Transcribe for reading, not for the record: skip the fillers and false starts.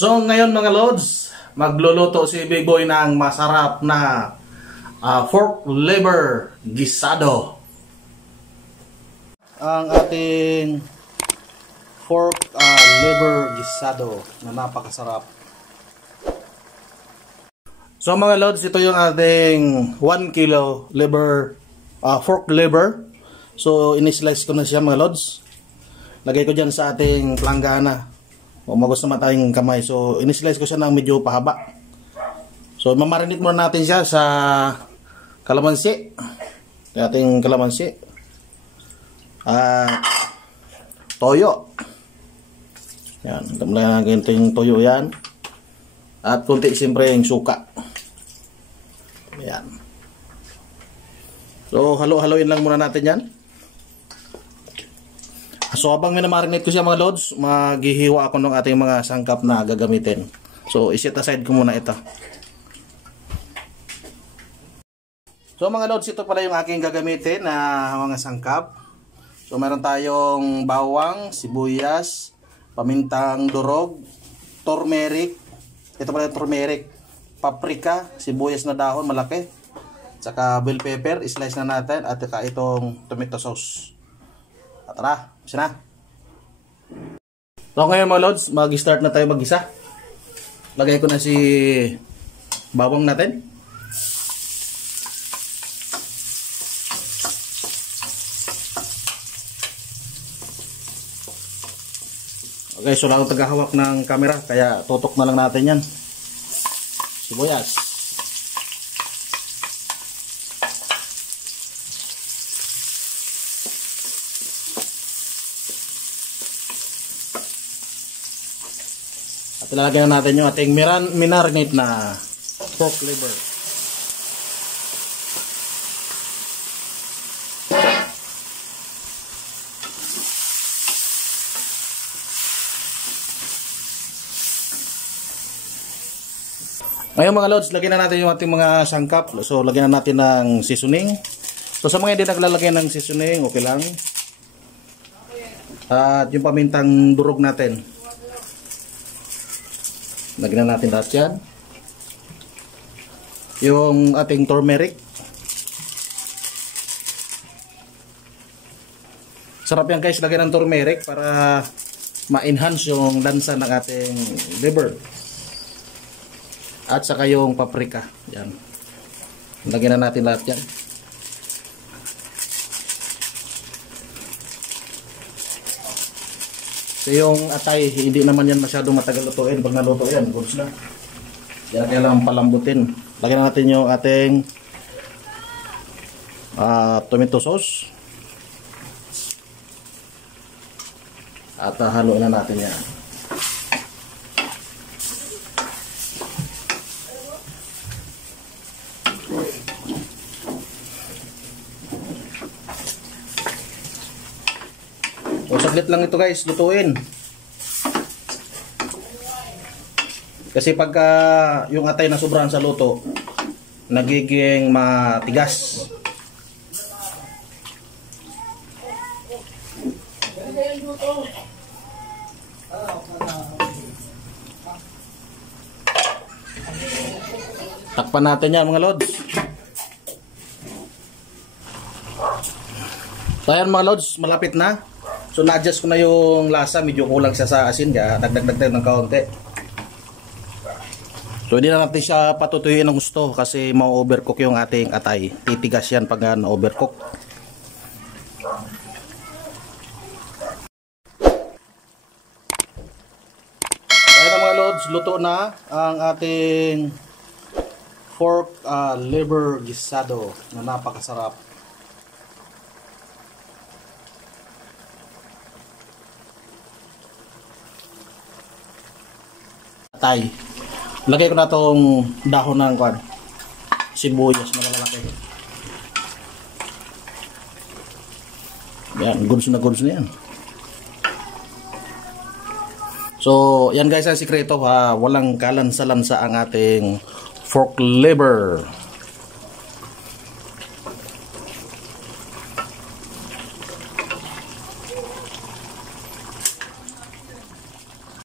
So ngayon mga Lods, magluluto si Big Boy ng masarap na pork liver gisado. Ang ating pork liver gisado na napakasarap. So mga Lods, ito yung ating 1 kilo liver, pork liver. So inislice ko na siya mga Lods. Lagay ko dyan sa ating planggana. Magos naman tayong kamay. So inislice ko siya ng medyo pahaba. So mamarinate muna natin siya sa kalamansi. Ating kalamansi. Toyo. Yan, tamlayan natin yung toyo yan. At kunti siyempre yung suka. Yan. So halo-haloin lang muna natin yan. So habang minamarinate ko siya mga Lods, maghihiwa ako ng ating mga sangkap na gagamitin. So iset aside ko muna ito. So mga Lods, ito pala yung aking gagamitin na mga sangkap. So meron tayong bawang, sibuyas, pamintang durog, turmeric. Ito pala yung turmeric, paprika, sibuyas na dahon malaki, saka bell pepper, slice na natin, at saka itong tomato sauce. At tara, isa na. So ngayon mga Lods, mag-start na tayo mag-isa. Lagay ko na si bawang natin. Okay, so lang ako tagahawak ng camera, kaya tutok na lang natin yan. Sibuyas. At ilalagay na natin yung ating minarinate na pork liver. Ngayon mga Lods, lagyan na natin yung ating mga sangkap. So lagyan na natin ng seasoning. So sa mga hindi naglalagay ng seasoning, okay lang. At yung pamintang durog natin, lagyan na natin lahat yan. Yung ating turmeric. Sarap yan guys, lagyan ng turmeric para ma-enhance yung lansa ng ating liver. At saka yung paprika. Yan. Lagyan na natin lahat yan. So yung atay, hindi naman yan masyadong matagal lutuin. Pag naluto yan, goods na. Yan kaya lang palambutin. Lagyan na natin yung ating tomato sauce. At haluin na natin yan. So saglit lang ito guys, lutuin. Kasi pagka yung atay na sobrahan sa luto, nagiging matigas. Takpan natin yan mga Lods. So ayan mga Lods, malapit na. So na-adjust ko na yung lasa, medyo kulang siya sa asin, kaya dagdag ng kaunti. So hindi na natin siya patutuyuin ng gusto kasi ma-overcook yung ating atay. Titigas yan pag na-overcook. Ayan na mga Lods, luto na ang ating pork liver gisado na napakasarap. Atay. Lagay ko na itong dahon ng sibuyas na malalaki. Yan, goods na yan. So, yan guys ang sikreto ha. Walang kalansa-lansa ang ating pork liver.